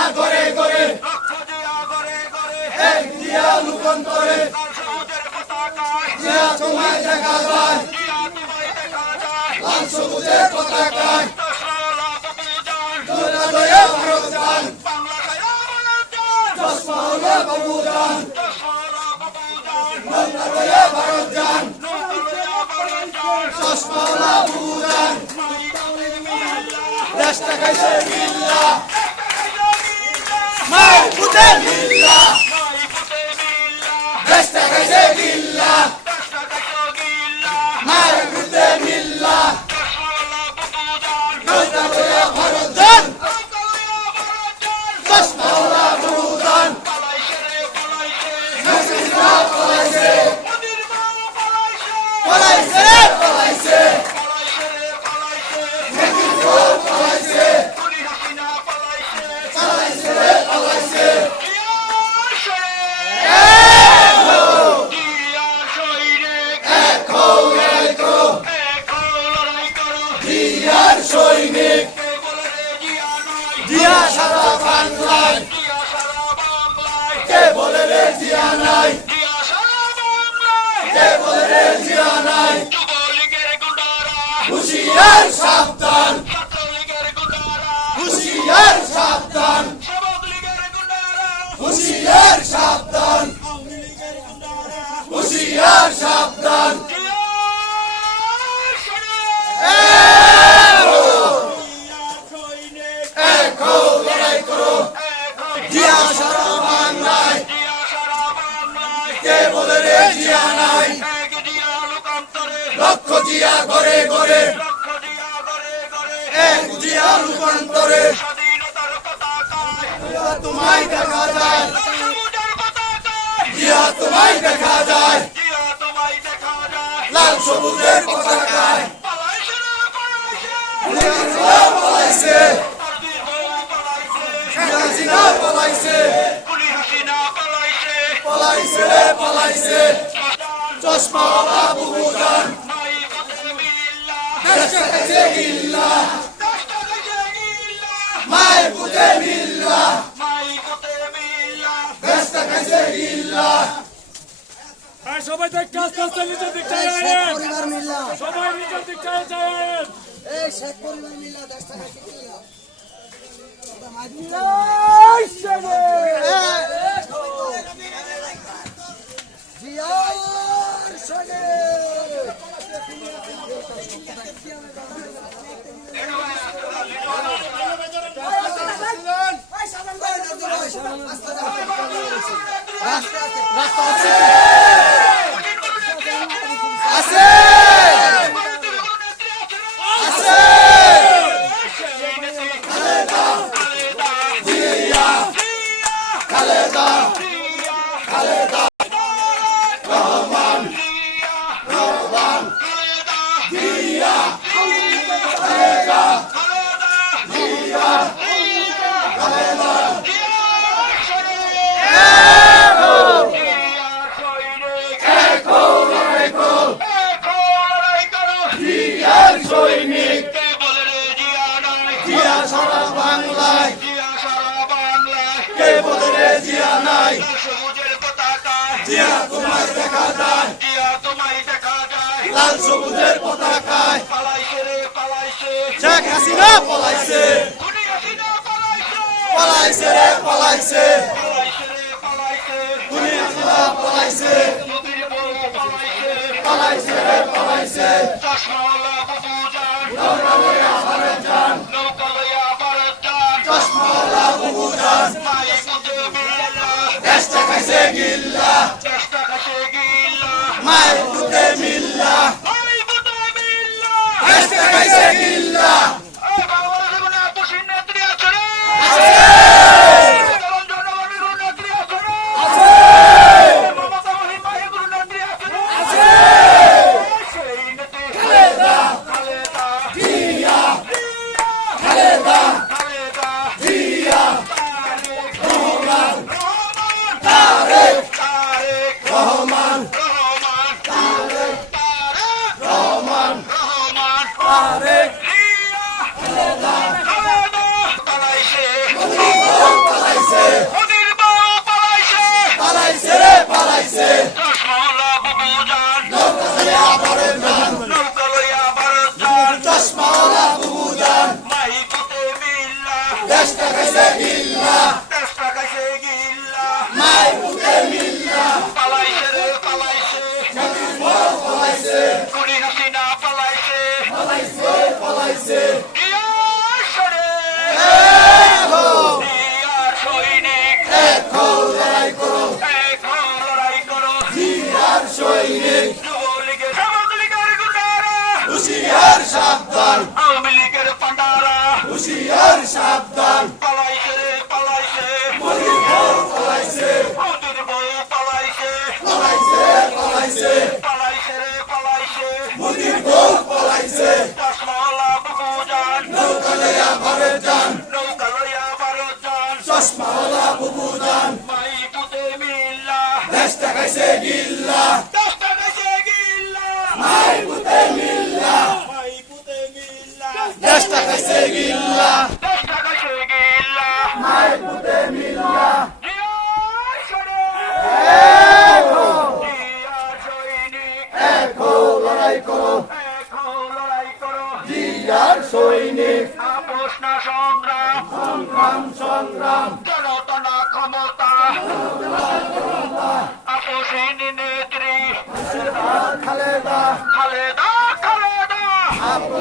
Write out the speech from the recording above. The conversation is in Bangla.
জিয়া ঘরে ঘরে এক জিয়া রূপান্তরে জিয়া তোমায় দেখা যায় লাল সবুজের পতাকায় দুর্গা লয়ে ভারত যান চশমা হলো বাবুজান দুর্গা লয়ে ভারত যান চশমা হলো বাবুজান দেশটা খাইছে গিল্লা মাই পুতে গিল্লা দেশটা খাইছে গিল্লা মাই পুতে গিল্লা দুর্গা লয়ে ভারত যান চশমা হলো বাবুজান পলাইছে পলাইছে পলাইছে জিয়া সারা বাংলায় কে বলে রে জিয়া নাই কে বলে রে জিয়া নাই হুশিয়ার সাবধান হুশিয়ার সাবধান হুশিয়ার সাবধান হুশিয়ার সাবধান জিয়া সারা বাংলায় কে বলে রে জিয়া নাই লক্ষ জিয়া ঘরে ঘরে এক জিয়া রূপান্তরে জিয়া তোমায় দেখা যায় জিয়া তোমায় দেখা যায় লাল সবুজের পতাকায় পলাইছে জিয়া পলাইছে পলাইছে রে পলাইছে চশমা বাবুজান দেশটা খাইছে গিল্লা মাই পুতে মিল্লা দেশটা খাইছে গিল্লা সবাই দেখতে আস্তে আস্তে নিচের দিক চাই সবাই নিচের দিক চাই এই শেখ পরিবার মিল্লা দেশটা খাইছে গিল্লা জিয়ার সঙ্গে সারা বাংলায় কে বলে রে জিয়া নাই জিয়া তোমায় দেখা যায় লাল সবুজের পতাকায় শেখ হাসিনা পলাইছে পলাইছে রে পলাইছে দুনিয়া খোলা পলাইছে পলাইছে রে পলাইছে নৌকা লইয়া ভারত যান চশমা বাবুজান দেশটা খাইছে গিল্লা মাই পুতে মিল্লা দেশটা খাইছে গিল্লা Arek, Helena, Helena, Helena, পালাইছে মোদির বউ পালাইছে পালাইছে রে পালাইছে চশমাওয়ালা বুবুজান নৌকা লইয়া ভারত যান চশমাওয়ালা বুবুজান মাইকুতে মিল্লা দেশটা খাইছে গিল্লা দেশটা খাইছে গিল্লা মাই পুতে মিল্লা পালাইছে রে পালাইছে পালাইছে খুনি হাসিনা পালাইছে পালাইছে পালাইছে ইয়ার সরে ইয়ার সৈনিক এখন লড়াই করো এখন লড়াই করো আর সৈনিক যুবলীগের সমাজলীগের গুন্ডারা হুশিয়ার সাবধান আওয়ামী লীগের পান্ডারা হুশিয়ার সাবধান পালাইছে রে পালাইছে মোদির বউ পালাইছে মোদির বউ পালাইছে পালাইছে পালাইছে পালাইছে রে পালাইছে মোদির বউ পালাইছে চশমাওয়ালা বুবুজান নৌকা লইয়া ভারত যান নৌকা লইয়া ভারত যান চশমাওয়ালা বুবুজান মাইকুতে মিল্লা দেশটা খাইছে গিল্লা দেশটা খাইছে গিল্লা মাই পুতে মিল্লা মাইকুতে মিল্লা দেশটা খাইছে গিল্লা দেশটা খাইছে গিল্লা মাই পুতে মিল্লা ইয়ার সরে ইয়ার সৈনিক এখন লড়াই করো এখন লড়াই করো আর সৈনিক আপোষ না সংগ্রাম সংগ্রাম সংগ্রাম জনতা না ক্ষমতা আপোষহীন নেত্রী খালেদা খালেদা খালেদা আছে